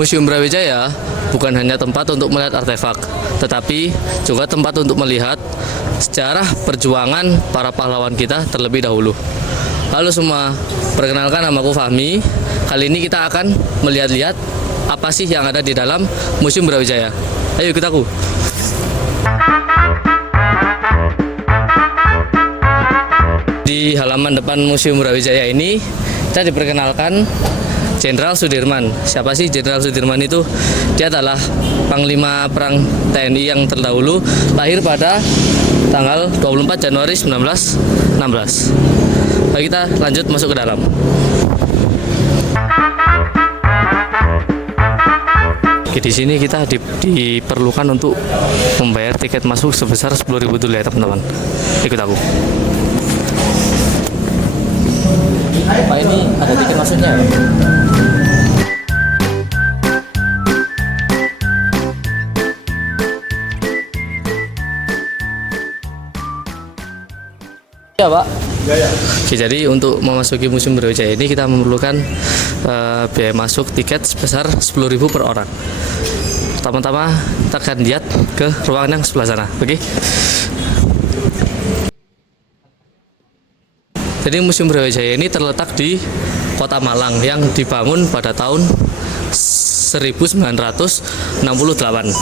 Museum Brawijaya bukan hanya tempat untuk melihat artefak, tetapi juga tempat untuk melihat sejarah perjuangan para pahlawan kita terlebih dahulu. Halo semua, perkenalkan namaku Fahmi. Kali ini kita akan melihat-lihat apa sih yang ada di dalam Museum Brawijaya. Ayo ikut aku. Di halaman depan Museum Brawijaya ini kita diperkenalkan Jenderal Sudirman. Siapa sih Jenderal Sudirman itu? Dia adalah Panglima Perang TNI yang terdahulu, lahir pada tanggal 24 Januari 1916. Baik, kita lanjut masuk ke dalam. Oke, di sini kita diperlukan untuk membayar tiket masuk sebesar 10.000 dulu ya teman-teman. Ikut aku. Pak, ini ada tiket masuknya ya? Ya Pak. Ya. Oke, jadi untuk memasuki Museum Brawijaya ini kita memerlukan biaya masuk tiket sebesar 10.000 per orang. Pertama-tama kita akan lihat ke ruangan yang sebelah sana. Oke. Jadi Museum Brawijaya ini terletak di Kota Malang yang dibangun pada tahun 1968.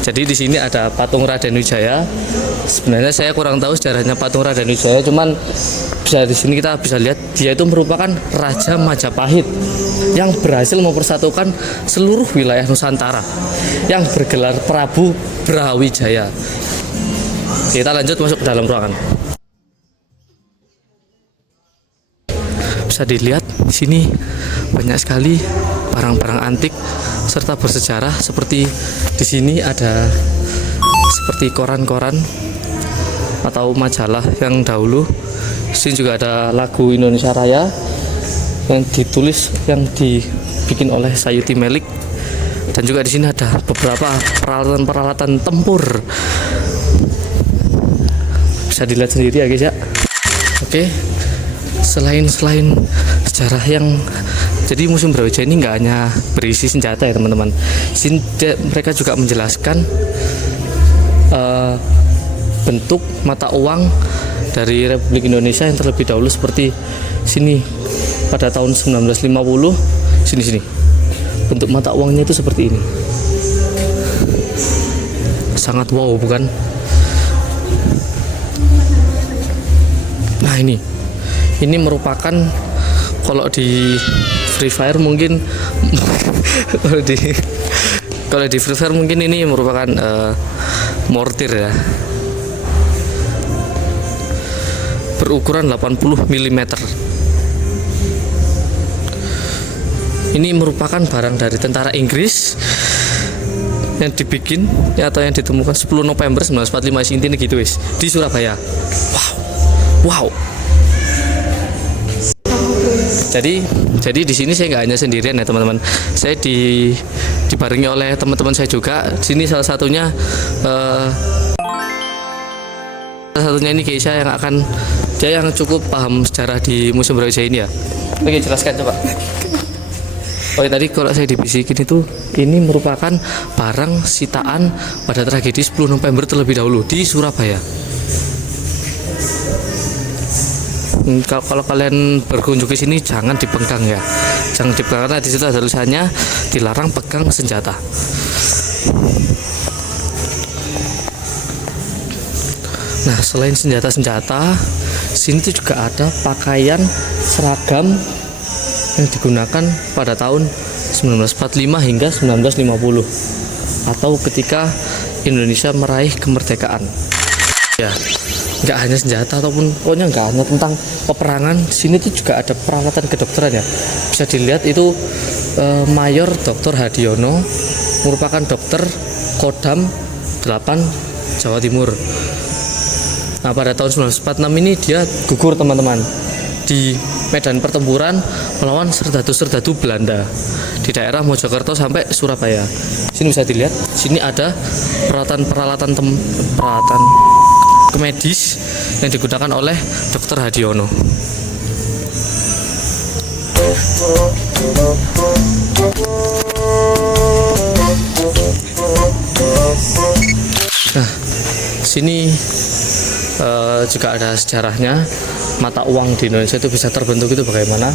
Jadi di sini ada patung Raden Wijaya. Sebenarnya saya kurang tahu sejarahnya patung Raden Wijaya, cuman di sini kita bisa lihat dia itu merupakan Raja Majapahit yang berhasil mempersatukan seluruh wilayah Nusantara yang bergelar Prabu Brawijaya. Kita lanjut masuk ke dalam ruangan. Bisa dilihat di sini banyak sekali barang-barang antik serta bersejarah, seperti di sini ada seperti koran-koran atau majalah yang dahulu. Di sini juga ada lagu Indonesia Raya yang dibikin oleh Sayuti Melik, dan juga di sini ada beberapa peralatan-peralatan tempur. Bisa dilihat sendiri ya guys ya. Oke, selain sejarah yang jadi Museum Brawijaya ini nggak hanya berisi senjata ya teman-teman. Sini mereka juga menjelaskan bentuk mata uang dari Republik Indonesia yang terlebih dahulu, seperti sini pada tahun 1950. Sini bentuk mata uangnya itu seperti ini. Sangat wow bukan? Nah, ini merupakan, kalau di Free Fire mungkin kalau di Free Fire mungkin ini merupakan mortir ya, berukuran 80 mm. Ini merupakan barang dari tentara Inggris yang dibikin ya, atau yang ditemukan 10 November 1945 intinya gitu wis, di Surabaya. Wow. Jadi di sini saya nggak hanya sendirian ya teman-teman. Saya dibarengi oleh teman-teman saya juga. Di sini salah satunya ini Keisha dia yang cukup paham sejarah di Museum Brawijaya ini ya. Oke, jelaskan coba. Oh ya, tadi kalau saya dibisikin itu ini merupakan barang sitaan pada tragedi 10 November terlebih dahulu di Surabaya. Kalau kalian berkunjung ke sini jangan dipegang ya, jangan dipegang karena di situ ada tulisannya dilarang pegang senjata. Nah, selain senjata-senjata, sini tuh juga ada pakaian seragam yang digunakan pada tahun 1945 hingga 1950 atau ketika Indonesia meraih kemerdekaan. Ya, nggak hanya senjata ataupun pokoknya nggak hanya tentang peperangan. Sini tuh juga ada peralatan kedokteran ya. Bisa dilihat itu Mayor Dr. Hadiono merupakan dokter Kodam 8 Jawa Timur. Nah, pada tahun 1946 ini dia gugur teman-teman di medan pertempuran melawan serdadu-serdadu Belanda di daerah Mojokerto sampai Surabaya. Sini bisa dilihat, sini ada peralatan medis yang digunakan oleh Dr. Hadiono. Nah, sini juga ada sejarahnya. Mata uang di Indonesia itu bisa terbentuk itu bagaimana?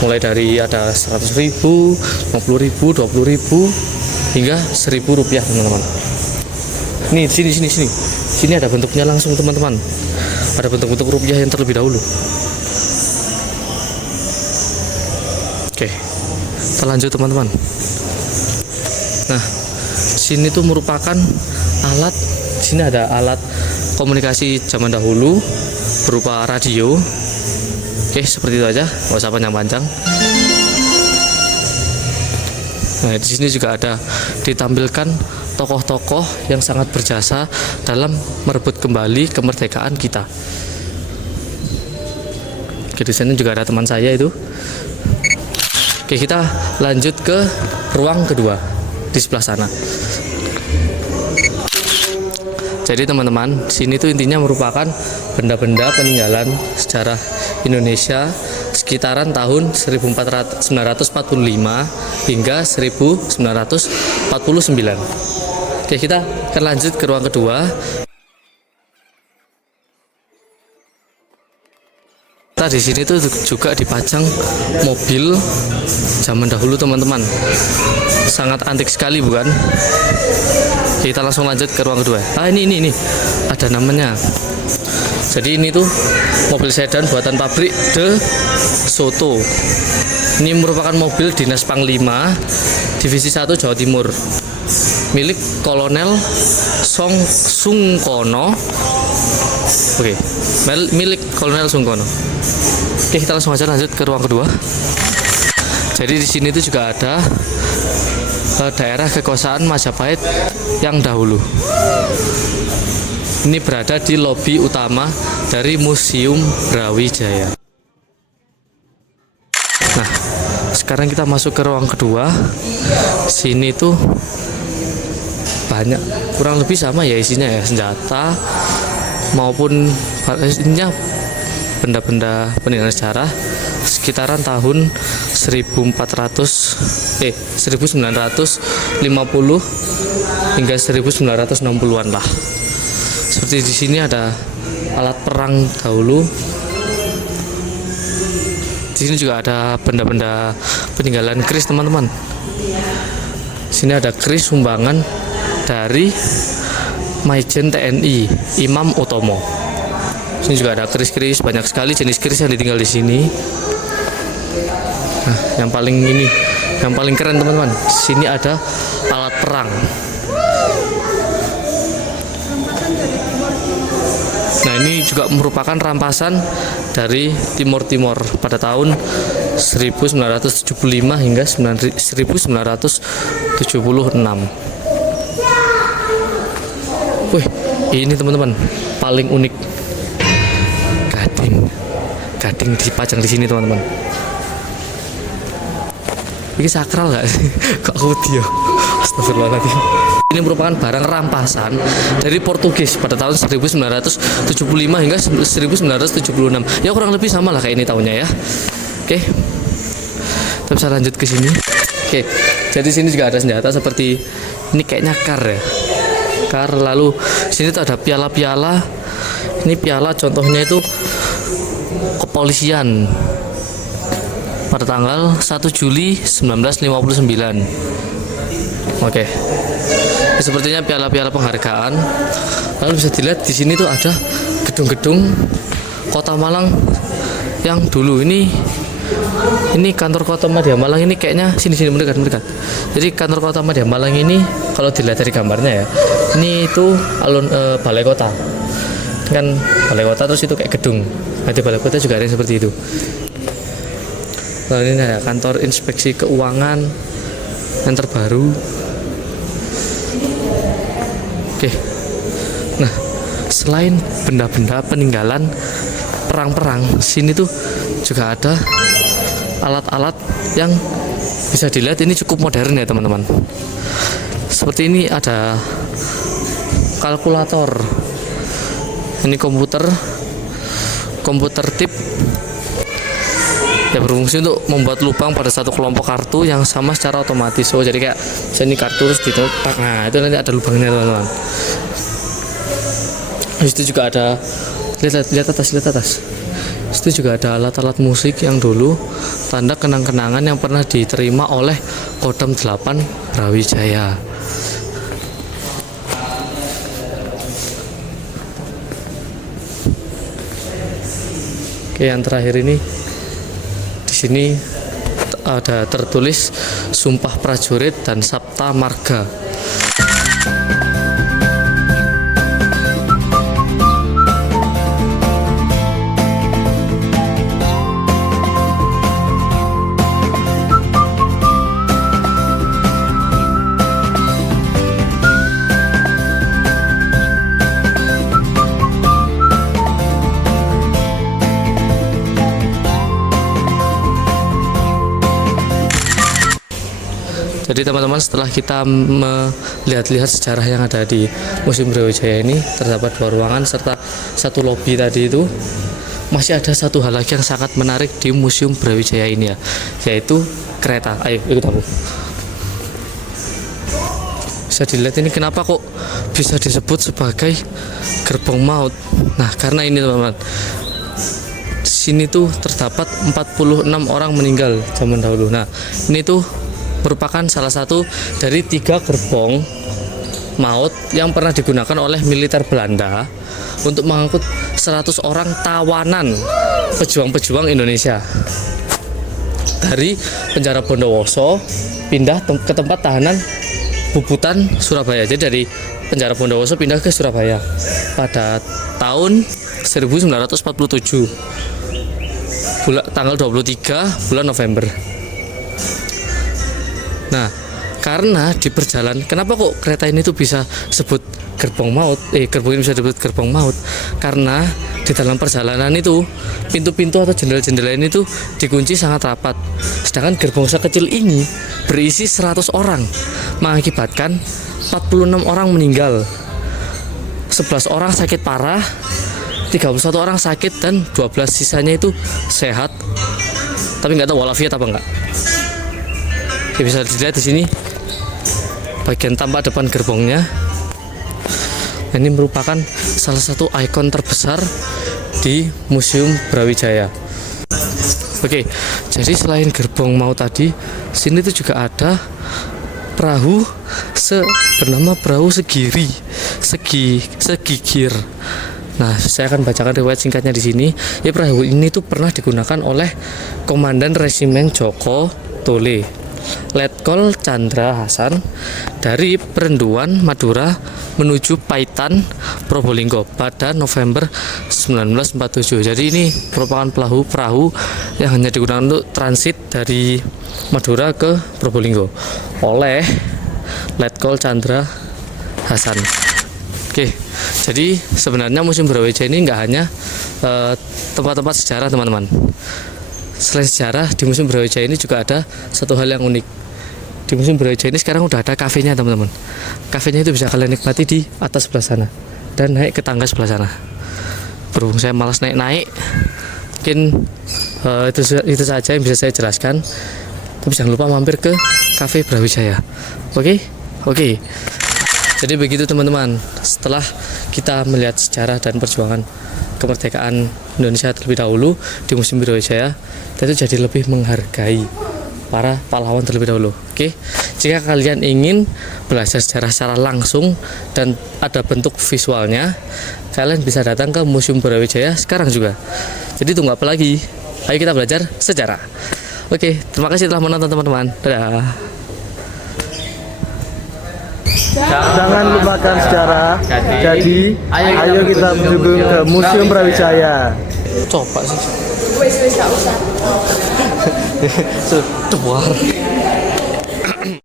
Mulai dari ada 100.000, 50.000, 20.000 hingga 1.000 rupiah, teman-teman. Nih, sini. Sini ada bentuknya langsung, teman-teman. Ada bentuk-bentuk rupiah yang terlebih dahulu. Oke, kita lanjut, teman-teman. Nah, sini tuh merupakan alat. Sini ada alat komunikasi zaman dahulu berupa radio. Oke, seperti itu aja, nggak usah panjang-panjang. Nah, di sini juga ada ditampilkan tokoh-tokoh yang sangat berjasa dalam merebut kembali kemerdekaan kita. Oke, di sini juga ada teman saya itu. Oke, kita lanjut ke ruang kedua di sebelah sana. Jadi teman-teman, sini tuh intinya merupakan benda-benda peninggalan sejarah Indonesia sekitaran tahun 1945 hingga 1949. Oke, kita akan lanjut ke ruang kedua. Kita di sini tuh juga dipajang mobil zaman dahulu, teman-teman. Sangat antik sekali, bukan? Kita langsung lanjut ke ruang kedua. Ini ada namanya. Jadi ini tuh mobil sedan buatan pabrik De Soto. Ini merupakan mobil dinas Panglima Divisi 1 Jawa Timur, milik Kolonel Sungkono. Oke, milik Kolonel Sungkono. Oke, kita langsung aja lanjut ke ruang kedua. Jadi di sini tuh juga ada daerah kekuasaan Majapahit yang dahulu. Ini berada di lobi utama dari Museum Brawijaya. Nah, sekarang kita masuk ke ruang kedua. Sini tuh banyak, kurang lebih sama ya isinya ya, senjata maupun isinya benda-benda peninggalan sejarah sekitaran tahun 1950 hingga 1960-an lah. Seperti di sini ada alat perang dahulu. Di sini juga ada benda-benda peninggalan keris, teman-teman. Sini ada keris sumbangan dari Majen TNI Imam Utomo. Sini juga ada keris-keris, banyak sekali jenis keris yang ditinggal di sini. Nah, yang paling keren, teman-teman. Sini ada alat perang. Nah, ini juga merupakan rampasan dari Timur pada tahun 1975 hingga 1976. Wih, ini teman-teman paling unik. Gading dipajang di sini, teman-teman. Ini sakral nggak sih? Kok audio? Astagfirullahaladzim. Ini merupakan barang rampasan dari Portugis pada tahun 1975 hingga 1976. Ya kurang lebih sama lah kayak ini tahunnya ya. Oke, kita bisa lanjut ke sini. Oke, jadi sini juga ada senjata seperti ini, kayaknya kar ya. Kar, lalu sini tuh ada piala-piala. Ini piala contohnya itu kepolisian pada tanggal 1 Juli 1959. Oke. Sepertinya piala-piala penghargaan. Lalu bisa dilihat di sini tuh ada gedung-gedung Kota Malang yang dulu. Ini kantor Kota Madya Malang ini kayaknya sini mendekat. Jadi kantor Kota Madya Malang ini kalau dilihat dari gambarnya ya, ini itu balai kota. Kan balai kota terus itu kayak gedung. Nah, di balai kota juga ada yang seperti itu. Lalu ini ada kantor inspeksi keuangan yang terbaru. Oke. Nah, selain benda-benda peninggalan perang-perang, sini tuh juga ada alat-alat yang bisa dilihat ini cukup modern ya, teman-teman. Seperti ini ada kalkulator. Ini komputer tip. Ya berfungsi untuk membuat lubang pada satu kelompok kartu yang sama secara otomatis. Oh jadi kayak sini kartu terus ditepak, nah itu nanti ada lubangnya teman-teman. Di situ juga ada, lihat atas. Di situ juga ada alat-alat musik yang dulu tanda kenang-kenangan yang pernah diterima oleh Kodam 8 Brawijaya. Oke, yang terakhir ini di sini ada tertulis Sumpah Prajurit dan Sabta Marga. Jadi teman-teman, setelah kita melihat-lihat sejarah yang ada di Museum Brawijaya ini, terdapat 2 ruangan serta 1 lobi tadi itu, masih ada satu hal lagi yang sangat menarik di Museum Brawijaya ini ya, yaitu kereta. Ayo ikut aku. Bisa dilihat ini kenapa kok bisa disebut sebagai gerbong maut. Nah karena ini teman-teman, sini tuh terdapat 46 orang meninggal zaman dahulu. Nah ini tuh merupakan salah satu dari 3 gerbong maut yang pernah digunakan oleh militer Belanda untuk mengangkut 100 orang tawanan pejuang-pejuang Indonesia dari penjara Bondowoso pindah ke tempat tahanan Bubutan, Surabaya. Jadi dari penjara Bondowoso pindah ke Surabaya pada tahun 1947 tanggal 23 bulan November. Nah, karena di perjalanan, kenapa kok kereta ini tuh bisa sebut gerbong maut? Gerbong ini bisa disebut gerbong maut karena di dalam perjalanan itu pintu-pintu atau jendela-jendela ini tuh dikunci sangat rapat. Sedangkan gerbong sekecil ini berisi 100 orang, mengakibatkan 46 orang meninggal, 11 orang sakit parah, 31 orang sakit, dan 12 sisanya itu sehat. Tapi nggak tahu walafiat apa enggak. Ya, bisa dilihat di sini bagian tampak depan gerbongnya. Ini merupakan salah satu ikon terbesar di Museum Brawijaya. Oke, jadi selain gerbong maut tadi, sini tuh juga ada perahu bernama perahu segigir. Nah, saya akan bacakan riwayat singkatnya di sini. Ya, perahu ini tuh pernah digunakan oleh Komandan Resimen Joko Tole, Letkol Chandra Hasan, dari Perenduan Madura menuju Paitan Probolinggo pada November 1947. Jadi ini merupakan perahu yang hanya digunakan untuk transit dari Madura ke Probolinggo oleh Letkol Chandra Hasan. Oke, jadi sebenarnya Museum Brawijaya ini nggak hanya tempat-tempat sejarah teman-teman. Selain sejarah, di Museum Brawijaya ini juga ada satu hal yang unik. Di Museum Brawijaya ini sekarang udah ada kafenya teman-teman. Kafenya itu bisa kalian nikmati di atas sebelah sana dan naik ke tangga sebelah sana. Berhubung saya malas naik-naik, mungkin itu saja yang bisa saya jelaskan. Tapi jangan lupa mampir ke Cafe Brawijaya. Oke. Jadi begitu teman-teman. Setelah kita melihat sejarah dan perjuangan kemerdekaan Indonesia terlebih dahulu di Museum Brawijaya, kita itu jadi lebih menghargai para pahlawan terlebih dahulu. Oke, jika kalian ingin belajar sejarah secara langsung dan ada bentuk visualnya, kalian bisa datang ke Museum Brawijaya sekarang juga. Jadi tunggu apa lagi? Ayo kita belajar sejarah. Oke, terima kasih telah menonton teman-teman. Dadah. Jangan lupakan sejarah. Jadi, ayo kita berkunjung ke Museum Brawijaya. Coba sih. Wes gak usah. Sudah.